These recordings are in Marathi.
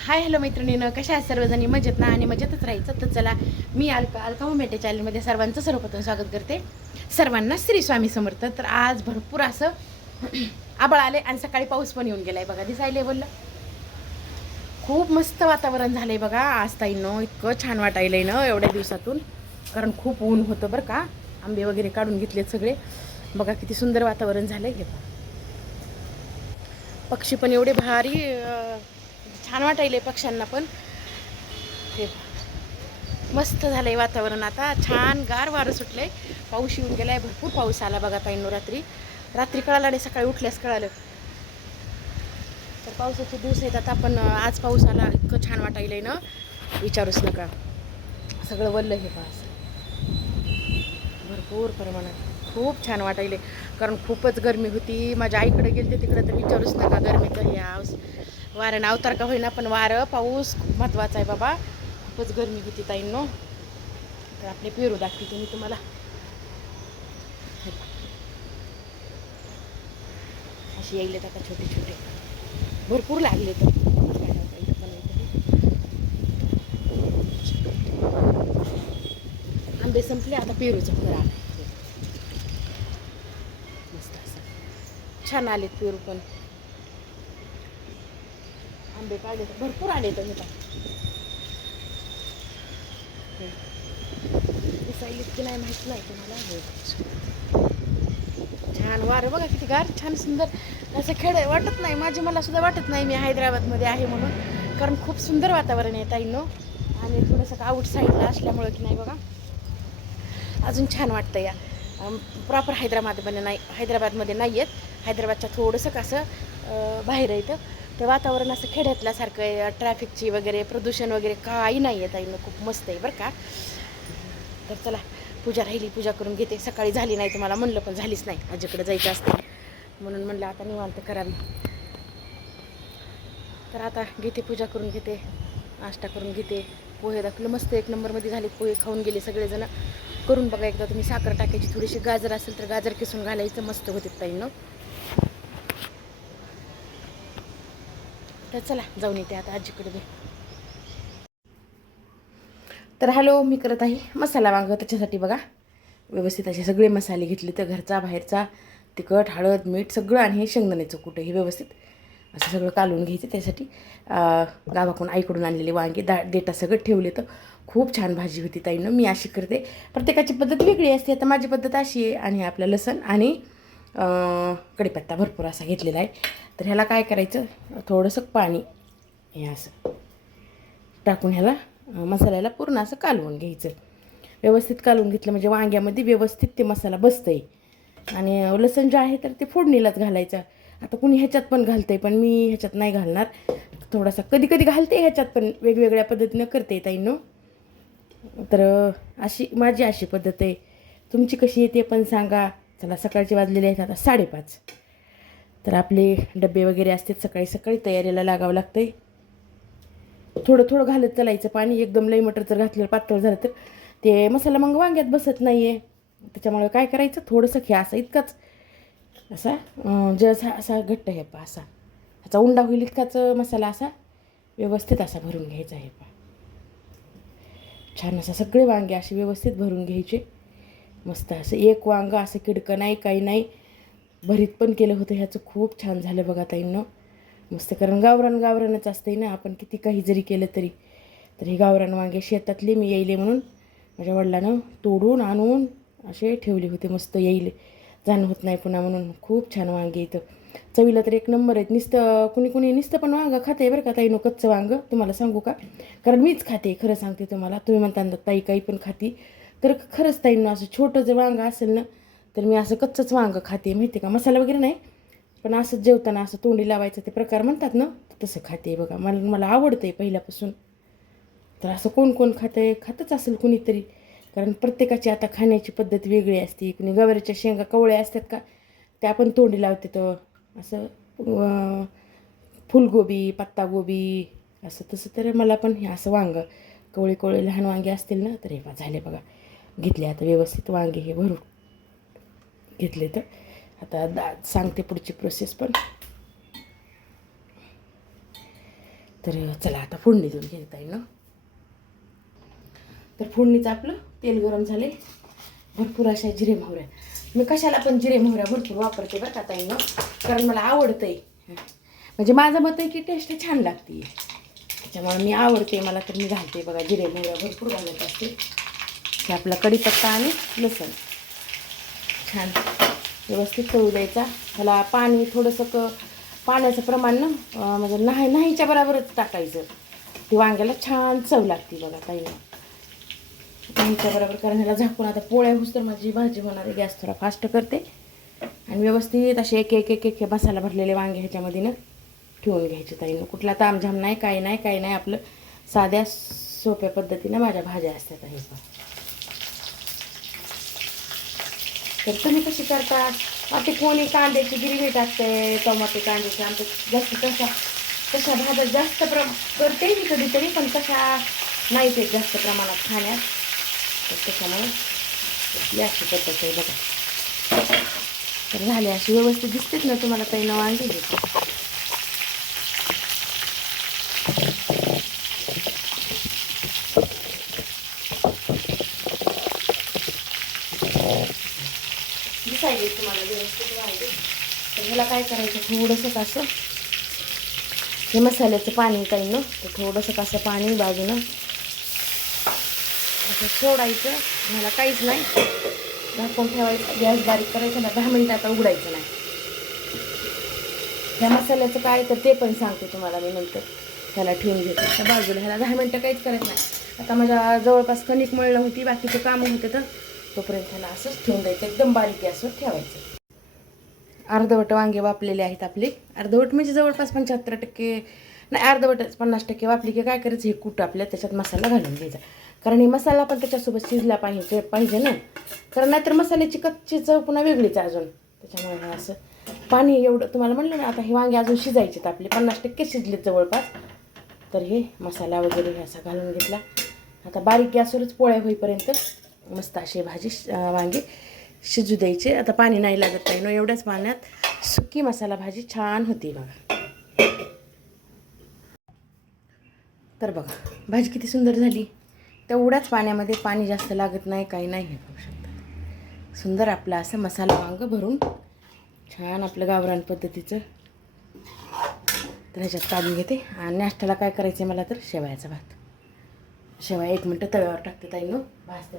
हाय हॅलो मैत्रिणीनं, कशा आहेत सर्वजणी? मजेत ना? आणि मजेतच राहायचं. तर चला, मी अलका होमेटे चॅनलमध्ये सर्वांचं सर्वप्रथम स्वागत करते. सर्वांना श्री स्वामी समर्थ. तर आज भरपूर असं आभाळ आले आणि सकाळी पाऊस पण येऊन गेलाय बघा, दिसायले बोललं. खूप मस्त वातावरण झालंय बघा आज ताईनं. इतकं छान वाटायलंय ना एवढ्या दिवसातून, कारण खूप ऊन होतं बरं का. आंबे वगैरे काढून घेतलेत सगळे. बघा किती सुंदर वातावरण झालंय. हे पक्षी पण एवढे भारी छान वाटायले पक्ष्यांना पण. हे मस्त झालंय वातावरण. आता छान गार वारं सुटलंय. पाऊस येऊन गेलाय, भरपूर पाऊस आला बघा ताईंनो. रात्री रात्री कळालं आणि सकाळी उठल्यास कळालं. तर पावसाचे दिवस आहेत आता, पण आज पाऊस आला. इतकं छान वाटायलंय ना, विचारूच नका. सगळं वल्ल हे पास भरपूर प्रमाणात खूप छान वाटायले, कारण खूपच गरमी होती. माझ्या आईकडे गेलते तिकडे तर विचारूच नका गरमीचं. या वाऱ्यानं अवतार का होईना, पण वारं पाऊस खूप महत्त्वाचा आहे बाबा. खूपच गरमी होती ताईंनो. तर आपले पेरू दाखवते मी तुम्हाला. असे यायलेत आता छोटे छोटे, भरपूर लागले. तर आंबे संपले, आता पेरूचं फळ आलं. मस्त असं छान आलेत पेरू पण. आंबे काढले तर भरपूर आले. तर दिसायलेत की नाही माहीत नाही तुम्हाला. छान वारं बघा किती गार, छान सुंदर असं खेळ वाटत नाही माझी. मला सुद्धा वाटत नाही मी हैदराबादमध्ये आहे म्हणून, कारण खूप सुंदर वातावरण आहे ताईंनो. आणि थोडंसं आउट साईडला असल्यामुळं की नाही बघा, अजून छान वाटतं. या प्रॉपर हैदराबादमध्ये नाही आहेत. हैदराबादच्या थोडंसं कसं बाहेर येतं. ते वातावरण असं खेड्यातल्यासारखं आहे. ट्रॅफिकची वगैरे प्रदूषण वगैरे काही नाही आहे ताईंनो. खूप मस्त आहे बरं का. तर चला, पूजा राहिली, पूजा करून घेते. सकाळी झाली नाही तुम्हाला म्हणलं, पण झालीच नाही. आजीकडे जायचं असते म्हणून म्हणलं आता निवांत करावी. तर आता घेते, पूजा करून घेते, नाश्ता करून घेते. पोहे दाखवलं मस्त एक नंबरमध्ये झाले. पोहे खाऊन गेले सगळेजण. करून बघा एकदा तुम्ही. साखर टाकायची, थोडीशी गाजर असेल तर गाजर किसून घालायचं, मस्त होते ताईंनो. तर चला जाऊन येते आता आजीकडे. तर हॅलो, मी करत आहे मसाला वांग. त्याच्यासाठी बघा व्यवस्थित असे सगळे मसाले घेतले. तर घरचा बाहेरचा, तिखट, हळद, मीठ सगळं, आणि हे शेंगदाण्याचं कुठं हे व्यवस्थित असं सगळं कालवून घ्यायचं. त्यासाठी गावाकडून आईकडून आणलेले वांगे देटा सगळं ठेवले. तर खूप छान भाजी होती ताईनं. मी अशी करते, प्रत्येकाची पद्धत वेगळी असते. आता माझी पद्धत अशी आहे. आणि आपलं लसण आणि कढीपत्ता भरपूर असा घेतलेला आहे. तर ह्याला काय करायचं, थोडंसं पाणी हे असं टाकून ह्याला मसाल्याला पूर्ण असं कालवून घ्यायचं. व्यवस्थित कालवून घेतलं म्हणजे वांग्यामध्ये व्यवस्थित ते मसाला बसतंय. आणि लसण जे आहे तर ते फोडणीलाच घालायचं. आता कुणी ह्याच्यात पण घालतंय, पण मी ह्याच्यात नाही घालणार. थोडासा कधी कधी घालते ह्याच्यात, पण वेगवेगळ्या पद्धतीनं करते ताईंनो. तर माझी अशी पद्धत आहे. तुमची कशी आहे ते पण सांगा. चला, सकाळचे वाजलेले आहेत आता 5:30. तर आपले डबे वगैरे असतात, सकाळी सकाळी तयारीला लागावं लागतंय. थोडं थोडं घालत चालायचं पाणी. एकदम लई मटर जर घातलं, पातळ झालं तर ते मसाला मग वांग्यात बसत नाही आहे. त्याच्यामुळे काय करायचं, थोडंसं असं इतकाच असा जसा असा घट्ट हे पा असा ह्याचा उंडा होईल इतकाच मसाला असा व्यवस्थित असा भरून घ्यायचा आहे पा. छान असं सगळे वांगे असे व्यवस्थित भरून घ्यायचे. मस्त असं एक वांगं असं किडकं नाही, काही नाही. भरीत पण केलं होतं ह्याचं, खूप छान झालं बघा ताईंनो. मस्त, कारण गावरानच असते ना, आपण किती काही जरी केलं तरी. तर हे गावरान वांगे शेतातले मी येईले म्हणून माझ्या वडिलांनं तोडून आणून असे ठेवले होते. मस्त येईले, जाणं होत नाही पुन्हा म्हणून. खूप छान वांगे इथं, चवीला तर एक नंबर आहेत. नुसतं कुणी नुसतं पण वांगं खाते बरं का ताईनो, कच्चं वांगं. तुम्हाला सांगू का, कारण मीच खाते, खरं सांगते तुम्हाला. तुम्ही म्हणता ताई काही पण खाती, तर खरंच ताईंनो असं छोटं जर वांगं असेल ना, तर मी असं कच्चंच वांगं खाते माहिती का. मसाला वगैरे नाही, पण असं जेवताना असं तोंडी लावायचं ते प्रकार म्हणतात ना, तसं खाते बघा. मला आवडतं आहे पहिल्यापासून. तर असं कोण कोण खातच असेल कुणीतरी, कारण प्रत्येकाची आता खाण्याची पद्धत वेगळी असते. कुणी गवारीच्या शेंगा कवळ्या असतात का, त्या पण तोंडी लावते. तर असं फुलगोबी, पत्तागोबी असं तसं. तर मला पण हे असं वांगं कवळे कवळे लहान वांगे असतील ना, तर हे झाले बघा. घेतले आता व्यवस्थित वांगे हे भरून घेतले. तर आता सांगते पुढची प्रोसेस पण. तर चला आता फोडणी देऊन घेता येईल ना. तर फोडणीचं आपलं तेल गरम झाले. भरपूर अशा जिरे मोहऱ्या, मी कशाला पण जिरे मोहऱ्या भरपूर वापरते बरं का ताई ना, कारण मला आवडतं आहे. म्हणजे माझं मत आहे की टेस्ट छान लागते, त्याच्यामुळे मी आवडते मला, तर मी घालते बघा. जिरे मोहऱ्या भरपूर घालत असते. हे आपला कढीपत्ता आणि लसूण छान व्यवस्थित तळू द्यायचा. त्याला पाणी थोडंसं पाण्याचं प्रमाण ना म्हणजे नाहीच्या बरोबरच टाकायचं. ती वांग्याला छान चव लागते बघा ताई नाहीच्या बरोबर. कारण ह्याला झाकून आता पोळ्या होस तर माझी भाजी होणार आहे. गॅस थोडा फास्ट करते आणि व्यवस्थित असे एक एक एक एक मसाला भरलेले वांगे ह्याच्यामध्ये ना ठेवून घ्यायचे ताईनं. कुठला तामझाम नाही, काही नाही काही नाही. आपलं साध्या सोप्या पद्धतीनं माझ्या भाज्या असतात. हे पण तर तुम्ही कशी करतात? ते कोणी कांद्याची गिरवी टाकते, टमाटे कांद्याचे. आमचं जास्त तशा भाज्या जास्त करते मी कधीतरी, पण तशा नाही ते जास्त प्रमाणात खाण्यात. तर त्याच्यामुळे अशी पद्धत आहे बघा. तर झाले अशी व्यवस्थित दिसतेच ना तुम्हाला काही न वांगी घेते. दिसायले तुम्हाला व्यवस्थित वांगे. तर ह्याला काय करायचं, थोडंसं असं हे मसाल्याचं पाणी काही ना, तर थोडंसं असं पाणी बाजूनं असं सोडायचं. ह्याला काहीच नाही, झाकून ठेवायचं. गॅस बारीक करायचं ना, 10 मिनिटं आता उघडायचं नाही. ह्या मसाल्याचं काय तर ते पण सांगते तुम्हाला मी नंतर. ह्याला ठेवून घेते त्या बाजूला. ह्याला 10 मिनिटं काहीच करायचं नाही. आता माझ्या जवळपास कणिक मळलं होती, बाकीचे कामं होते, तर तोपर्यंत ह्याला असंच ठेवून द्यायचं. एकदम बारीक गॅसवर ठेवायचं. अर्धवट वांगे वापलेले आहेत आपले. अर्धवट म्हणजे जवळपास 75% नाही, अर्धवटच 50% वापली की काय करायचं, हे कूट आपल्या त्याच्यात मसाला घालून घ्यायचा. कारण हे मसाला पण त्याच्यासोबत शिजला पाहिजे ना, कारण नाहीतर मसाल्याची कच्ची चव पुन्हा वेगळीच अजून. त्याच्यामुळे हे असं पाणी एवढं तुम्हाला म्हणलं ना. आता हे वांगे अजून शिजायचे, आपले 50% शिजलेत जवळपास. तर हे मसाला वगैरे हे असा घालून घेतला. आता बारीक गॅसवरच पोळ्या होईपर्यंत मस्त अशी भाजी वांगे शिजू द्यायचे. आता पाणी नाही लागत काही ना, एवढ्याच पाण्यात सुकी मसाला भाजी छान होती बघा. तर बघा भाजी किती सुंदर झाली. तेवढ्याच पाण्यामध्ये, पाणी जास्त लागत नाही, काही नाही. हे बघू शकता सुंदर आपलं असं मसाला वांग भरून छान आपलं गावरान पद्धतीचं. तर ह्याच्यात काढून घेते. आणि नाश्त्याला काय करायचं आहे मला, तर शेवयाचा भात. शेवया 1 मिनटं तव्यावर टाकते ताईंनो, भाजते.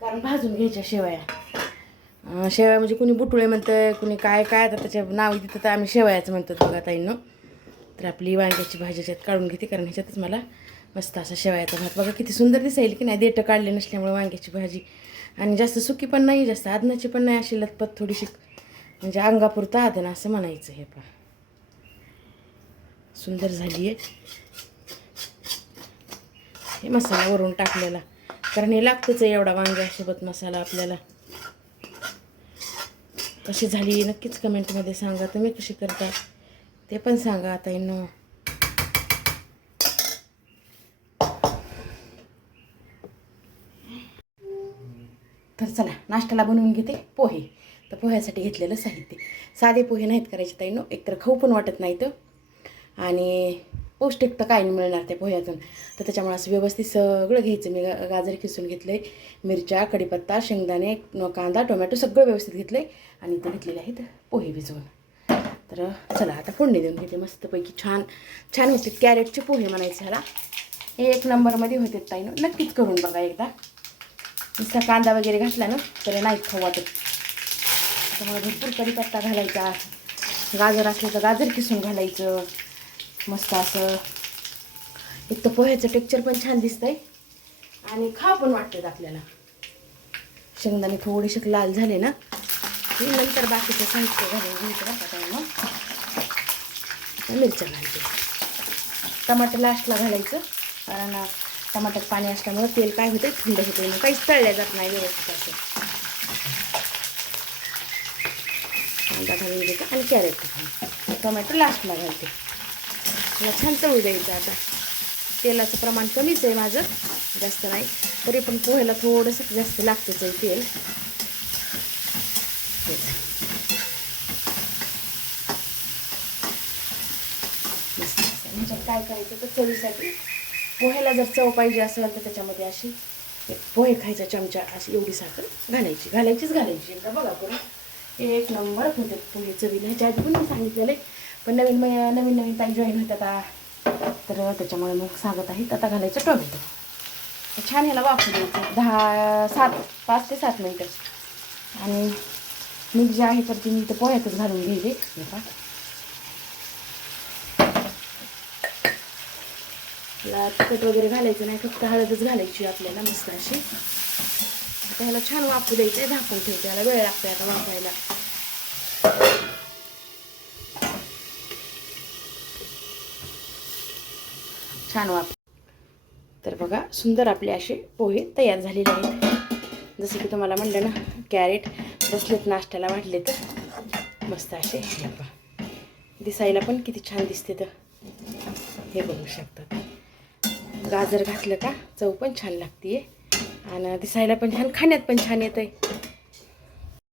कारण भाजून घ्यायच्या शेवया. शेवया म्हणजे कुणी बुटुळे म्हणतं, कुणी काय काय, तर त्याच्या नाव तिथं तर आम्ही शेवयाचं म्हणतो बघा ताईंनो. तर आपली वांग्याची भाजी ह्याच्यात काढून घेते, कारण ह्याच्यातच मला मस्त असा शेवयाचा भात बघा किती सुंदर दिसाईल की नाही. देठं काढले नसल्यामुळे वांग्याची भाजी, आणि जास्त सुकी पण नाही, जास्त आदनाची पण नाही, अशी लतपत थोडीशी, म्हणजे अंगापुरता आदन असं म्हणायचं. हे पण सुंदर झाली आहे. हे मसाला वरून टाकलेला, कारण हे लागतंच आहे एवढा वांग्यासोबत मसाला आपल्याला. कशी झाली नक्कीच कमेंटमध्ये सांगा. तुम्ही कशी करता ते पण सांगा आता इनो. तर चला नाश्त्याला बनवून घेते पोहे. तर पोह्यासाठी घेतलेलं साहित्य, साधे पोहे नाहीत करायचे ताईनो, एकतर खाऊ पण वाटत नाही तर, आणि पौष्टिक तर काय नाही मिळणार त्या पोह्यातून. तर त्याच्यामुळे असं व्यवस्थित सगळं घ्यायचं. मी गाजर खिसून घेतलं आहे, मिरच्या, कढीपत्ता, शेंगदाणे, कांदा, टोमॅटो सगळं व्यवस्थित घेतलं आहे. आणि इथं घेतलेले आहेत पोहे भिजवून. तर चला आता फोडणी देऊन घेते मस्तपैकी. छान छान होते कॅरेटचे पोहे म्हणायचे ह्याला. हे 1 नंबरमध्ये होते ताईनो, नक्कीच करून बघा एकदा. नुसता कांदा वगैरे घातला ना तर नाही खाऊ वाटत. त्यामुळे भरपूर कढीपत्ता घालायचा, गाजर असलं तर गाजर किसून घालायचं. मस्त असं एक तर पोह्याचं टेक्चर पण छान दिसतंय आणि खाव पण वाटतात आपल्याला. शेंगदाणे थोडेसे लाल झाले ना की नंतर बाकीचं साहित्य घालून घ्यायचं बघा. मिरच्या घालते, टमाटर लास्टला घालायचं, कारण टमाट्यात पाणी असल्यामुळं तेल काय होतं थंड होतं, मग काहीच तळल्या जात नाही व्यवस्थित असं. कांदा घालून घ्यायचा आणि कॅरेट घालून, टोमॅटो लास्टला घालते. मला छान तळू द्यायचं. आता तेलाचं प्रमाण कमीच आहे माझं, जास्त नाही, तरी पण पोह्याला थोडंसं जास्त लागतंच आहे तेल. मस्त ह्याच्यात काय करायचं तर चवीसाठी पोह्याला जर चव पाहिजे असेल तर त्याच्यामध्ये अशी पोहे खायचा चमचा अशी एवढी साखर घालायचीच एकदा बघा करून एक नंबर होते पोहे चवीला. ह्याच्या आधी पण मी सांगितलेलं आहे, पण नवीन ताई जॉईन होतात तर त्याच्यामुळे मग सांगत आहेत. आता घालायचं टोमॅटो. छान ह्याला वाफू द्यायचं 5 ते 7 मिनटं. आणि मीठ जे आहे तर ती मी तर पोह्यातच घालून घ्यायचे. तिखट वगैरे घालायचं नाही, फक्त हळदच घालायची आपल्याला मस्त अशी. आता ह्याला छान वाफू द्यायचं आहे, झाकून ठेवते. ह्याला वेळ लागतोय आता वाफायला. छान वाफ. तर बघा सुंदर आपले असे पोहे तयार झालेले आहेत. जसं की तुम्हाला म्हणलं ना, कॅरेट बसलेत नाश्त्याला वाटले तर मस्त असे. दिसायला पण किती छान दिसते तर हे बघू शकतात. गाजर घातलं का चव पण छान लागते आणि दिसायला पण छान, खाण्यात पण छान येतं आहे.